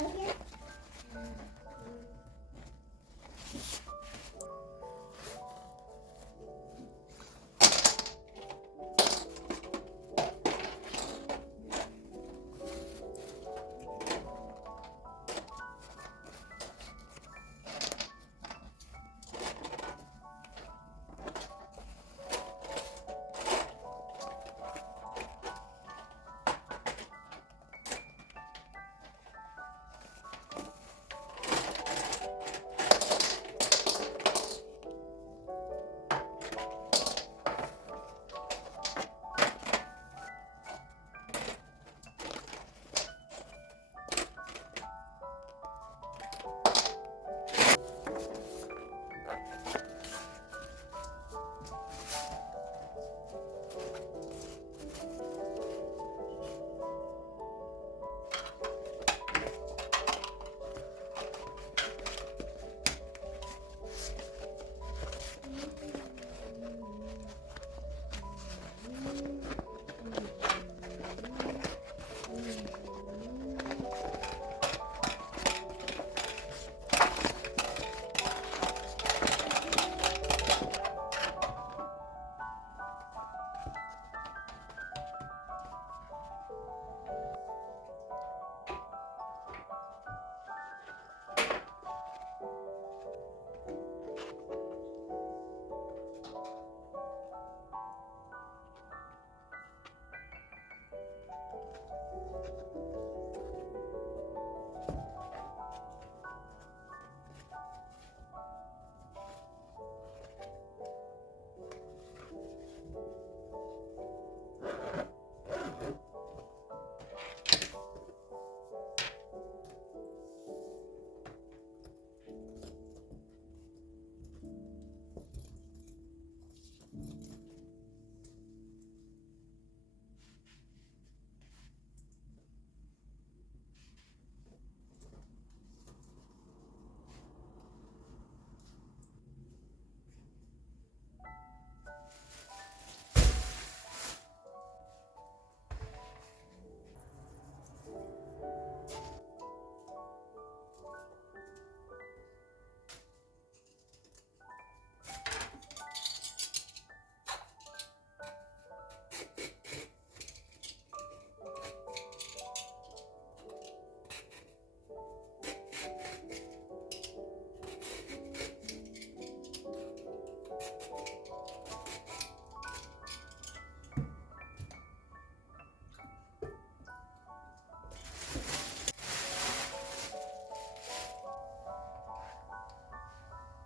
cháu nhé.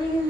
morning.